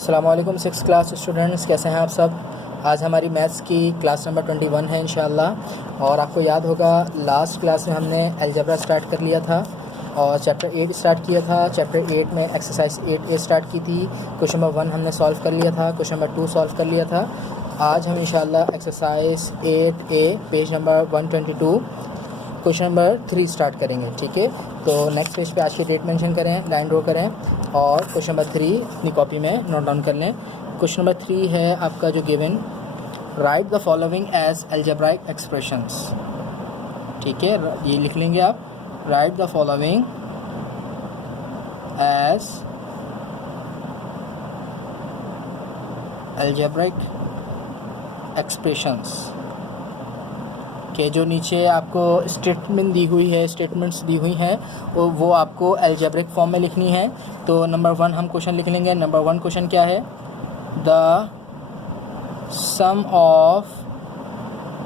अस्सलामुअलैकुम 6th class students, कैसे हैं आप सब। आज हमारी मैथ्स की क्लास नंबर 21 है इंशाल्लाह। और आपको याद होगा लास्ट क्लास में हमने अलजेब्रा स्टार्ट कर लिया था और चैप्टर 8 स्टार्ट किया था। चैप्टर 8 में एक्सरसाइज 8A स्टार्ट की थी। क्वेश्चन नंबर 1 हमने सॉल्व कर लिया था, क्वेश्चन नंबर 2 सॉल्व कर लिया था। आज हम इंशाल्लाह exercise 8A page number 122 question number 3 start करेंगे। ठीक है, तो नेक्स्ट पेज पे आज की डेट मेंशन करें, लाइन ड्रॉ करें और क्वेश्चन नंबर 3 अपनी कॉपी में नोट डाउन कर लें। क्वेश्चन नंबर 3 है आपका जो given, write the following as algebraic expressions. ठीक है, ये लिख लेंगे आप, write the following as algebraic expressions के जो नीचे आपको स्टेटमेंट्स दी हुई हैं वो आपको अलजेब्रिक फॉर्म में लिखनी है। तो नंबर 1 हम क्वेश्चन लिख लेंगे। नंबर 1 क्वेश्चन क्या है, the sum of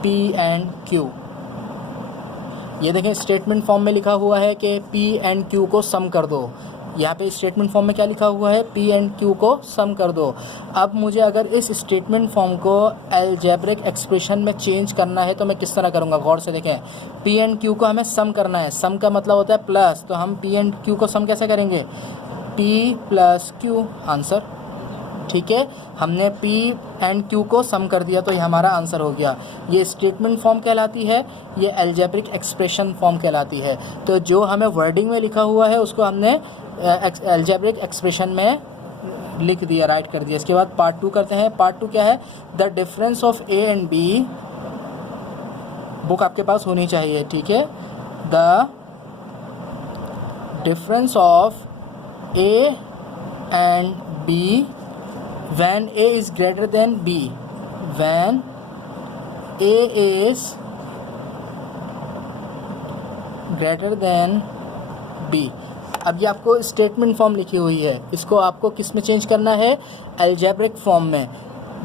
P and Q. ये देखें स्टेटमेंट फॉर्म में लिखा हुआ है कि पी एंड क्यू को सम कर दो। यहाँ पे स्टेटमेंट फॉर्म में क्या लिखा हुआ है, पी एंड क्यू को सम कर दो। अब मुझे अगर इस स्टेटमेंट फॉर्म को अलजेब्रिक एक्सप्रेशन में चेंज करना है तो मैं किस तरह करूँगा, गौर से देखें। पी एंड क्यू को हमें सम करना है, सम का मतलब होता है प्लस, तो हम पी एंड क्यू को सम कैसे करेंगे, पी प्लस क्यू, आंसर। ठीक है, हमने P एंड Q को सम कर दिया तो ये हमारा आंसर हो गया। ये स्टेटमेंट फॉर्म कहलाती है, ये अलजेब्रिक एक्सप्रेशन फॉर्म कहलाती है। तो जो हमें वर्डिंग में लिखा हुआ है उसको हमने अलजेब्रिक एक्सप्रेशन में लिख दिया, राइट कर दिया। इसके बाद पार्ट 2 करते हैं। पार्ट 2 क्या है, the difference of A and B। Book आपके पास होनी चाहिए। ठीक है, the difference of A and B when A is greater than B, when A is greater than B। अब ये आपको स्टेटमेंट फॉर्म लिखी हुई है, इसको आपको किस में चेंज करना है, अलजेब्रिक फॉर्म में।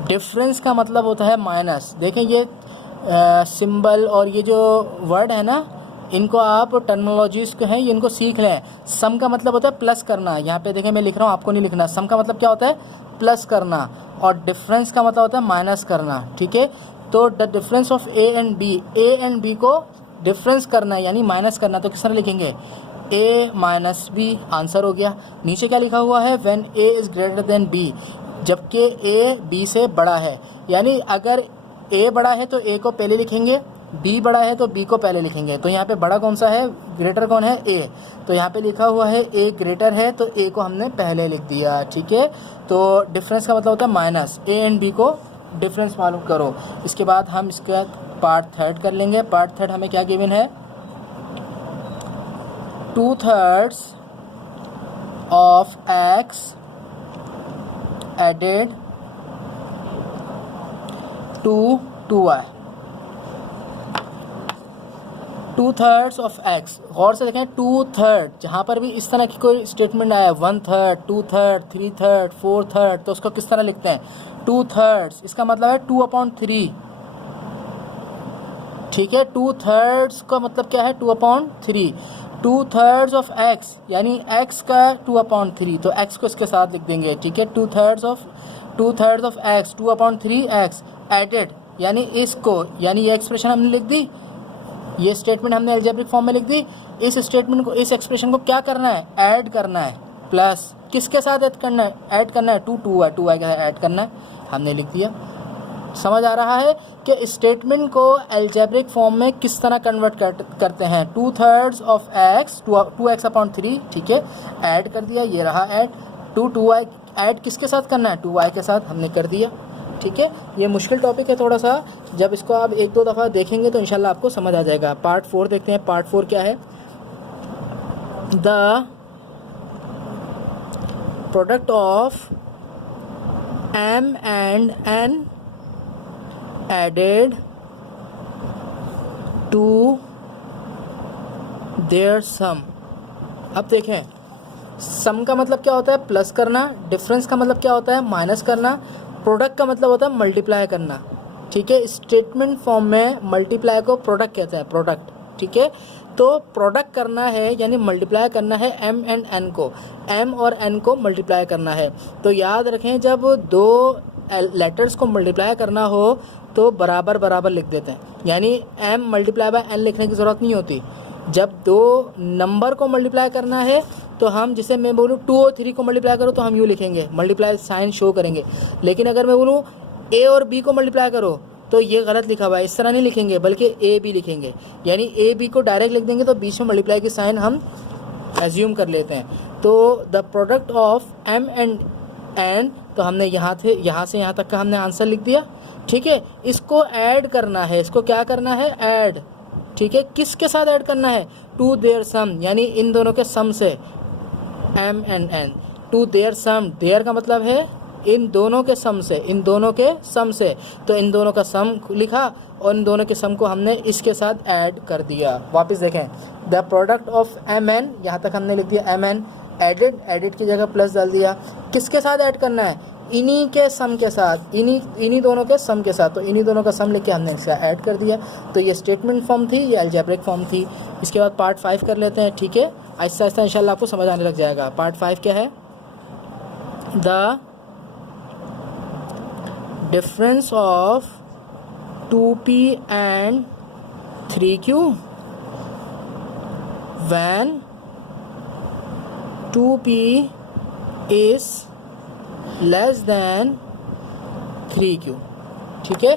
डिफरेंस का मतलब होता है माइनस। देखें ये सिंबल और ये जो वर्ड है ना, इनको आप टर्मिनोलॉजीज के हैं, ये इनको सीख लें। सम का मतलब होता है प्लस करना। यहाँ पे देखें मैं लिख रहा हूँ, आपको नहीं लिखना। सम का मतलब क्या होता है, प्लस करना, और डिफरेंस का मतलब होता है माइनस करना। ठीक है, तो the difference of A and B, A and B को डिफरेंस करना है यानी माइनस करना, तो किस तरह लिखेंगे, ए माइनस बी, आंसर हो गया। नीचे क्या लिखा हुआ है, when A is greater than B, जबकि ए बी से बड़ा है। यानी अगर ए बड़ा है तो ए को पहले लिखेंगे, बी बड़ा है तो बी को पहले लिखेंगे। तो यहाँ पे बड़ा कौन सा है, ग्रेटर कौन है, ए। तो यहाँ पे लिखा हुआ है ए ग्रेटर है तो ए को हमने पहले लिख दिया। ठीक है, तो डिफरेंस का मतलब होता है माइनस, ए एंड बी को डिफरेंस मालूम करो। इसके बाद हम इसका पार्ट 3 कर लेंगे। पार्ट 3 हमें क्या गिवन है, 2/3 of x added to 2y। 2/3 of x, गौर से देखें 2/3, जहाँ पर भी इस तरह की कोई स्टेटमेंट आया 1/3, 2/3, 3/3, 4/3, तो उसको किस तरह लिखते हैं, 2/3। इसका मतलब है 2/3। ठीक है, 2/3 का मतलब क्या है, 2/3। 2/3 ऑफ x यानी x का 2/3, तो x को इसके साथ लिख देंगे। ठीक है, 2/3 ऑफ x 2/3x एडेड, यानी इसको, यानी ये एक्सप्रेशन हमने लिख दी, ये स्टेटमेंट हमने अलजेब्रिक फॉर्म में लिख दी। इस स्टेटमेंट को, इस एक्सप्रेशन को क्या करना है, ऐड करना है। प्लस किसके साथ ऐड करना है, ऐड करना है 2y का ऐड करना है, हमने लिख दिया। समझ आ रहा है कि स्टेटमेंट को अलजेब्रिक फॉर्म में किस तरह कन्वर्ट करते हैं। 2/3 ऑफ x 2x/3, ठीक है, ऐड कर दिया, ये रहा ऐड। 2y ऐड किसके साथ करना है, 2y के साथ, हमने कर दिया। ठीक है, ये मुश्किल टॉपिक है थोड़ा सा, जब इसको आप 1-2 दफ़ा देखेंगे तो इंशाल्लाह आपको समझ आ जाएगा। पार्ट 4 देखते हैं। पार्ट 4 क्या है, the product of m and n added to their sum. अब देखें, सम का मतलब क्या होता है, प्लस करना। डिफरेंस का मतलब क्या होता है, माइनस करना। प्रोडक्ट का मतलब होता है मल्टीप्लाई करना। ठीक है, स्टेटमेंट फॉर्म में मल्टीप्लाई को प्रोडक्ट कहते हैं, प्रोडक्ट। ठीक है, तो प्रोडक्ट करना है यानी मल्टीप्लाई करना है m एंड n को, m और n को मल्टीप्लाई करना है। तो याद रखें जब दो लेटर्स को मल्टीप्लाई करना हो तो बराबर बराबर लिख देते हैं, यानी m मल्टीप्लाई बाय n लिखने की ज़रूरत नहीं होती। जब दो नंबर को मल्टीप्लाई करना है तो हम, जैसे मैं बोलूँ 2 और 3 को मल्टीप्लाई करो तो हम यूँ लिखेंगे, मल्टीप्लाई साइन शो करेंगे। लेकिन अगर मैं बोलूँ a और b को मल्टीप्लाई करो तो ये गलत लिखा हुआ है, इस तरह नहीं लिखेंगे बल्कि ए बी लिखेंगे, यानी ए बी को डायरेक्ट लिख देंगे तो बीच में मल्टीप्लाई की साइन हम एज्यूम कर लेते हैं। तो the product of m and n, तो हमने यहाँ से यहाँ तक का हमने आंसर लिख दिया। ठीक है, इसको ऐड करना है, इसको क्या करना है, ऐड। ठीक है, किसके साथ ऐड करना है, टू देयर सम, यानी इन दोनों के सम से, m and n, to their sum, their का मतलब है इन दोनों के सम से, इन दोनों के सम से। तो इन दोनों का सम लिखा और इन दोनों के सम को हमने इसके साथ ऐड कर दिया। वापस देखें, the product of M N, यहाँ तक हमने लिख दिया एम एन, एडिड की जगह प्लस डाल दिया। किसके साथ ऐड करना है, इन्हीं के सम के साथ, इन्हीं दोनों के सम के साथ। तो इन्हीं दोनों का सम लिख के हमने इसका ऐड कर दिया। तो ये स्टेटमेंट फॉर्म थी, ये अलजेब्रिक फॉर्म थी। इसके बाद पार्ट 5 कर लेते हैं। ठीक है, आहिस्ता आहिस्ता इंशाल्लाह आपको समझ आने लग जाएगा। पार्ट 5 क्या है, the difference of 2p and 3q when 2p is less than 3q। ठीक है,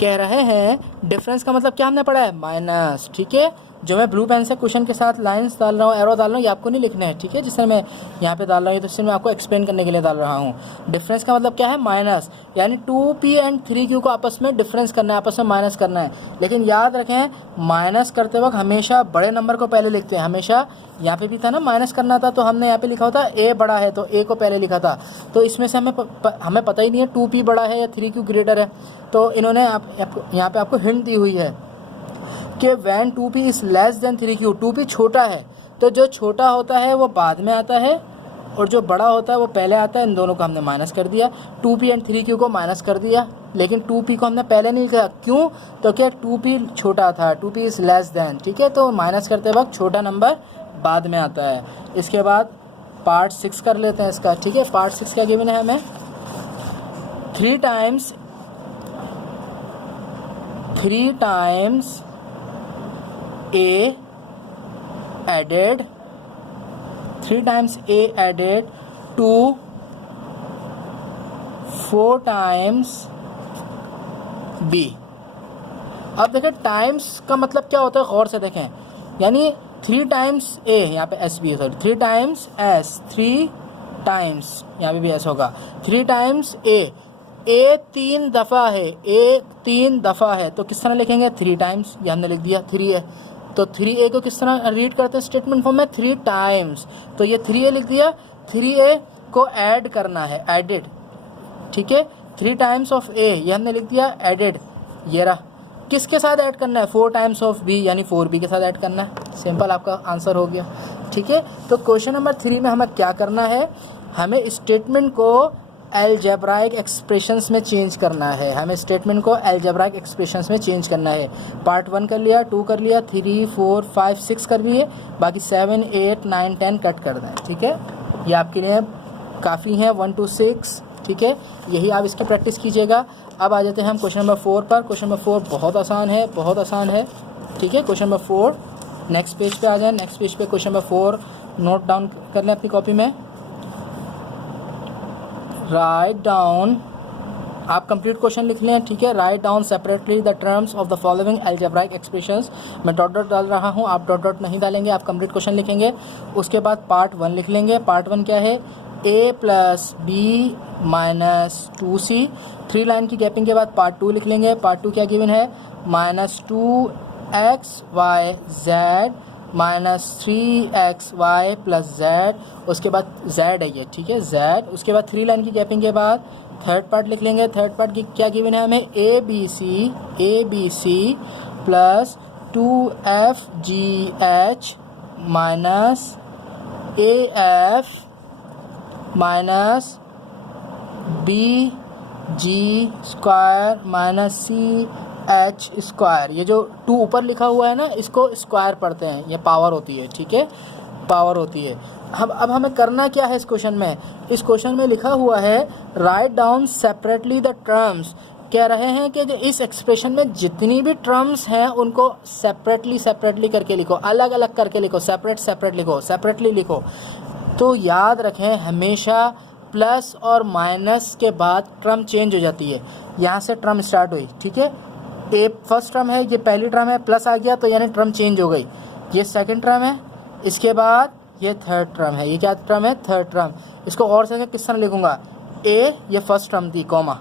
कह रहे हैं डिफरेंस का मतलब क्या हमने पढ़ा है, माइनस। ठीक है, जो मैं ब्लू पेन से क्वेश्चन के साथ लाइंस डाल रहा हूँ, एरो डाल रहा हूँ, ये आपको नहीं लिखना है। ठीक है, जिस तरह मैं यहाँ पे डाल रहा हूँ तो इससे मैं आपको एक्सप्लेन करने के लिए डाल रहा हूँ। डिफरेंस का मतलब क्या है, माइनस, यानी 2p एंड 3q को आपस में डिफरेंस करना है, आपस में माइनस करना है। लेकिन याद रखें, माइनस करते वक्त हमेशा बड़े नंबर को पहले लिखते हैं। हमेशा यहाँ पे भी था ना, माइनस करना था तो हमने यहाँ पे लिखा होता a बड़ा है तो a को पहले लिखा था। तो इसमें से हमें पता ही नहीं है 2p बड़ा है या 3q ग्रेटर है। तो इन्होंने यहाँ पे आपको हिंट दी हुई है कि van 2p is less than 3q, 2p छोटा है तो जो छोटा होता है वो बाद में आता है और जो बड़ा होता है वो पहले आता है। इन दोनों को हमने माइनस कर दिया, 2p एंड 3q को माइनस कर दिया, लेकिन 2p को हमने पहले नहीं लिखा। क्यों, तो क्या 2p छोटा था, 2p इज़ लेस देन। ठीक है, तो माइनस करते वक्त छोटा नंबर बाद में आता है। इसके बाद पार्ट 6 कर लेते हैं इसका। ठीक है, पार्ट 6 क्या गिवन है हमें, 3 times a added, 3 times a added to 4 times b। अब देखें टाइम्स का मतलब क्या होता है, गौर से देखें, यानी 3 टाइम्स a, यहाँ पे s भी है, सॉरी 3 टाइम्स s, 3 टाइम्स, यहाँ पे भी s होगा, 3 टाइम्स a 3 दफ़ा है, a 3 दफ़ा है तो किस तरह लिखेंगे, 3 टाइम्स, ये हमने लिख दिया 3 है। तो 3a को किस तरह रीड करते हैं स्टेटमेंट फॉर्म में, 3 टाइम्स, तो ये 3a लिख दिया। 3a को ऐड करना है, एडिड। ठीक है, 3 टाइम्स ऑफ a, ये हमने लिख दिया एडिड, ये रहा। किसके साथ ऐड करना है, 4 टाइम्स ऑफ b, यानी 4b के साथ ऐड करना है। सिंपल, आपका आंसर हो गया। ठीक है, तो क्वेश्चन नंबर 3 में हमें क्या करना है, हमें स्टेटमेंट को अलजेब्राइक एक्सप्रेशंस में चेंज करना है। हमें स्टेटमेंट को अलजेब्राइक एक्सप्रेशंस में चेंज करना है। पार्ट 1 कर लिया, 2 कर लिया, 3, 4, 5, 6 कर लिए, बाकी 7, 8, 9, 10 कट कर दें। ठीक है, ये आपके लिए काफ़ी हैं, 1 to 6। ठीक है, यही आप इसकी प्रैक्टिस कीजिएगा। अब आ जाते हैं हम क्वेश्चन नंबर 4 पर। क्वेश्चन नंबर 4 बहुत आसान है, बहुत आसान है। ठीक है, क्वेश्चन नंबर 4, नेक्स्ट पेज पे आ जाए। नेक्स्ट पेज पे क्वेश्चन नंबर 4 नोट डाउन कर लें अपनी कॉपी में। राइट डाउन, आप कंप्लीट क्वेश्चन लिख लें। ठीक है, write down separately the terms of the following algebraic expressions. मैं डॉट डॉट डाल रहा हूँ, आप डॉट डॉट नहीं डालेंगे, आप कंप्लीट क्वेश्चन लिखेंगे। उसके बाद पार्ट 1 लिख लेंगे। पार्ट 1 क्या है, a plus B minus 2c। 3 line की गैपिंग के बाद पार्ट 2 लिख लेंगे। पार्ट 2 क्या गिवन है, -2xy z minus 3xy plus z, उसके बाद z है ये। ठीक है, z। उसके बाद 3 लाइन की गैपिंग के बाद थर्ड पार्ट लिख लेंगे। थर्ड पार्ट की क्या गिवन है हमें, A B C plus 2fgh minus af minus bg square minus H square, ये जो 2 ऊपर लिखा हुआ है ना, इसको स्क्वायर पढ़ते हैं, ये पावर होती है, ठीक है, पावर होती है। अब हमें करना क्या है इस क्वेश्चन में? इस क्वेश्चन में लिखा हुआ है write down separately the terms. कह रहे हैं कि जो इस एक्सप्रेशन में जितनी भी टर्म्स हैं उनको सेपरेटली करके लिखो, अलग अलग करके लिखो, सेपरेट लिखो, सेपरेटली लिखो। तो याद रखें हमेशा प्लस और माइनस के बाद टर्म चेंज हो जाती है। यहाँ से टर्म स्टार्ट हुई, ठीक है, ए फर्स्ट टर्म है, ये पहली टर्म है, प्लस आ गया तो यानी टर्म चेंज हो गई। ये सेकंड टर्म है, इसके बाद ये थर्ड टर्म है, ये क्या टर्म है? Third term. इसको और से किस तरह लिखूंगा? ए ये फर्स्ट टर्म थी, कॉमा,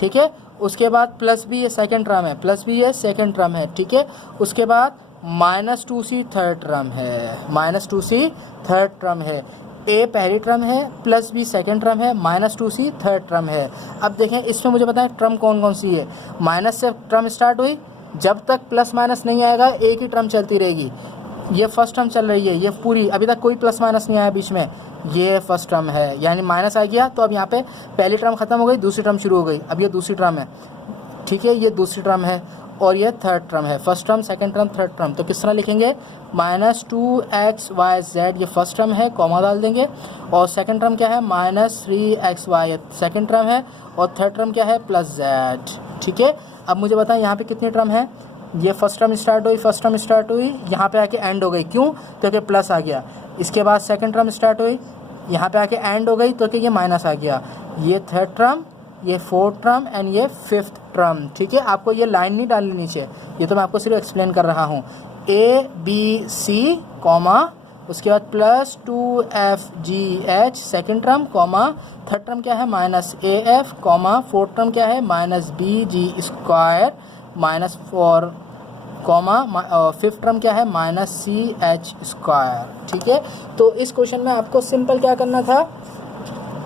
ठीक है, उसके बाद प्लस बी ये सेकंड टर्म है, प्लस बी ये सेकंड टर्म है, ठीक है, उसके बाद -2c थर्ड टर्म है, -2c थर्ड टर्म है, ए पहली टर्म है, प्लस बी सेकंड टर्म है, -2c थर्ड टर्म है। अब देखें इसमें मुझे बताएं टर्म कौन कौन सी है। माइनस से टर्म स्टार्ट हुई, जब तक प्लस माइनस नहीं आएगा एक ही टर्म चलती रहेगी। ये फर्स्ट टर्म चल रही है, ये पूरी, अभी तक कोई प्लस माइनस नहीं आया बीच में, ये फर्स्ट टर्म है, यानी माइनस आ गया तो अब यहाँ पे पहली टर्म खत्म हो गई, दूसरी टर्म शुरू हो गई, अब ये दूसरी टर्म है, ठीक है, ये दूसरी टर्म है और ये थर्ड टर्म है। First term, second term, third term. तो किस तरह लिखेंगे? -2xyz ये फर्स्ट टर्म है, कॉमा डाल देंगे, और सेकंड टर्म क्या है? -3xy सेकंड टर्म है, और थर्ड टर्म क्या है? +z, ठीक है। अब मुझे बताएं यहाँ पे कितनी टर्म है? ये फर्स्ट टर्म स्टार्ट हुई, यहाँ पे आके एंड हो गई, क्यों? क्योंकि प्लस आ गया। इसके बाद सेकंड टर्म स्टार्ट हुई, यहाँ पे आके एंड हो गई तो कि ये माइनस आ गया। ये थर्ड टर्म, ये फोर्थ टर्म एंड ये फिफ्थ टर्म, ठीक है। आपको ये लाइन नहीं डालनी नीचे, ये तो मैं आपको सिर्फ एक्सप्लेन कर रहा हूँ। ABC कॉमा, उसके बाद +2FGH second term, comma, third term क्या है? -AF, कॉमा, फोर्थ टर्म क्या है? -BG square, -4, comma, fifth term क्या है? -CH स्क्वायर, ठीक है। तो इस क्वेश्चन में आपको सिंपल क्या करना था,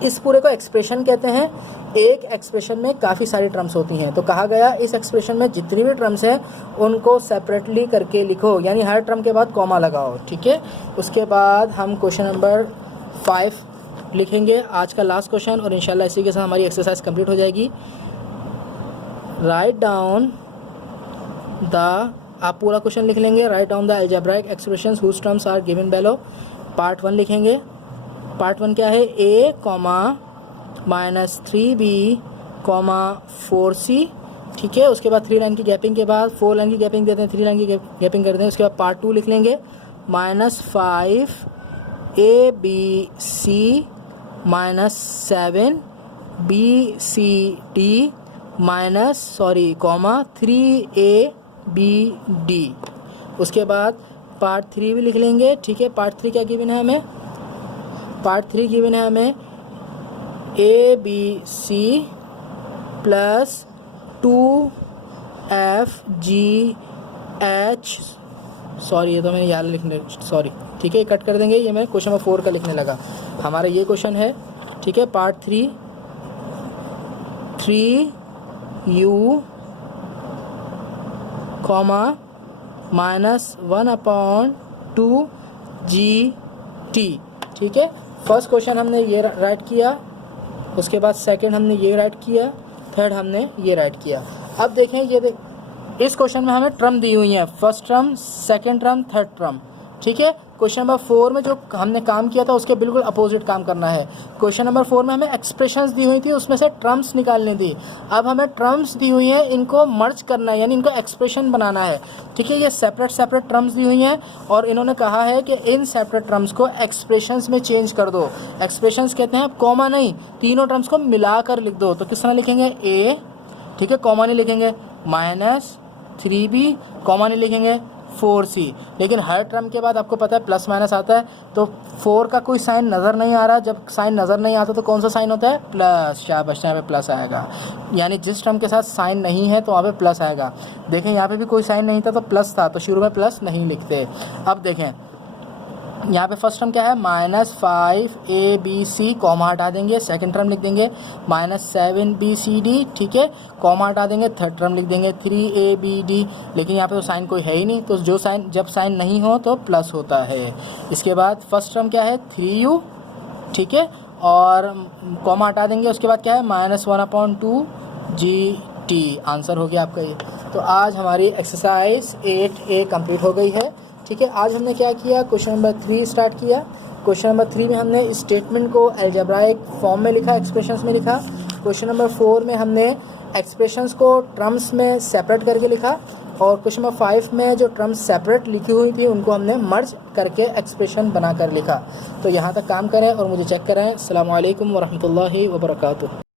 इस पूरे को एक्सप्रेशन कहते हैं। एक एक्सप्रेशन में काफ़ी सारी टर्म्स होती हैं, तो कहा गया इस एक्सप्रेशन में जितनी भी टर्म्स हैं उनको सेपरेटली करके लिखो, यानी हर टर्म के बाद कॉमा लगाओ, ठीक है। उसके बाद हम क्वेश्चन नंबर 5 लिखेंगे, आज का लास्ट क्वेश्चन, और इंशाल्लाह इसी के साथ हमारी एक्सरसाइज कंप्लीट हो जाएगी। राइट डाउन द, आप पूरा क्वेश्चन लिख लेंगे। Write down the algebraic expressions whose terms are given below. Part 1 लिखेंगे। पार्ट 1 क्या है? a, -3b, 4c, ठीक है। उसके बाद 3 लाइन की गैपिंग के बाद 4 लाइन की गैपिंग देते हैं, 3 लाइन की गैपिंग करते हैं। उसके बाद पार्ट 2 लिख लेंगे, -5abc, -7bcd, -3abd। उसके बाद पार्ट 3 भी लिख लेंगे, ठीक है। पार्ट 3 क्या गिवन है हमें? पार्ट 3 गिवन है हमें ABC + 2FGH, सॉरी ये तो मैंने यहाँ लिखने, सॉरी, ठीक है, कट कर देंगे, ये मैं क्वेश्चन नंबर 4 का लिखने लगा। हमारा ये क्वेश्चन है, ठीक है। पार्ट 3 3u, -1/2GT, ठीक है। फर्स्ट क्वेश्चन हमने ये राइट किया, उसके बाद सेकंड हमने ये राइट किया, थर्ड हमने ये राइट किया। अब देखें, ये इस क्वेश्चन में हमें टर्म दी हुई है, first term, second term, third term, ठीक है। क्वेश्चन नंबर 4 में जो हमने काम किया था उसके बिल्कुल अपोजिट काम करना है। क्वेश्चन नंबर 4 में हमें एक्सप्रेशंस दी हुई थी, उसमें से टर्म्स निकालनी थी। अब हमें टर्म्स दी हुई हैं, इनको मर्ज करना है, यानी इनको एक्सप्रेशन बनाना है, ठीक है। ये सेपरेट टर्म्स दी हुई हैं और इन्होंने कहा है कि इन सेपरेट टर्म्स को एक्सप्रेशंस में चेंज कर दो। एक्सप्रेशंस कहते हैं, आप कॉमा नहीं, तीनों टर्म्स को मिलाकर लिख दो। तो किस तरह लिखेंगे? a, ठीक है, कॉमा नहीं लिखेंगे, -3b, कॉमा नहीं लिखेंगे, 4c। लेकिन हर टर्म के बाद आपको पता है प्लस माइनस आता है, तो 4 का कोई साइन नज़र नहीं आ रहा। जब साइन नज़र नहीं आता तो कौन सा साइन होता है? प्लस। शाबाश, यहाँ पे प्लस आएगा, यानी जिस टर्म के साथ साइन नहीं है तो वहाँ पे प्लस आएगा। देखें यहाँ पे भी कोई साइन नहीं था तो प्लस था, तो शुरू में प्लस नहीं लिखते। अब देखें यहाँ पे फर्स्ट टर्म क्या है? -5abc, कॉमा हटा देंगे, सेकंड टर्म लिख देंगे -7bcd, ठीक है, कॉमा हटा देंगे, थर्ड टर्म लिख देंगे 3abd। लेकिन यहाँ पे तो साइन कोई है ही नहीं, तो जो साइन, जब साइन नहीं हो तो प्लस होता है। इसके बाद फर्स्ट टर्म क्या है? 3u, ठीक है, और कॉमा हटा देंगे। उसके बाद क्या है? -1/2gt। आंसर हो गया आपका ये। तो आज हमारी एक्सरसाइज 8A कंप्लीट हो गई है। ठीक है, आज हमने क्या किया, क्वेश्चन नंबर 3 स्टार्ट किया। क्वेश्चन नंबर 3 में हमने स्टेटमेंट को अलजेब्राइक फॉर्म में लिखा, एक्सप्रेशंस में लिखा। क्वेश्चन नंबर 4 में हमने एक्सप्रेशंस को टर्म्स में सेपरेट करके लिखा, और क्वेश्चन नंबर 5 में जो टर्म्स सेपरेट लिखी हुई थी उनको हमने मर्ज करके एक्सप्रेशन बनाकर लिखा। तो यहाँ तक काम करें और मुझे चेक करें। अस्सलामु अलैकुम वरहमतुल्लाहि वबरकातुहू।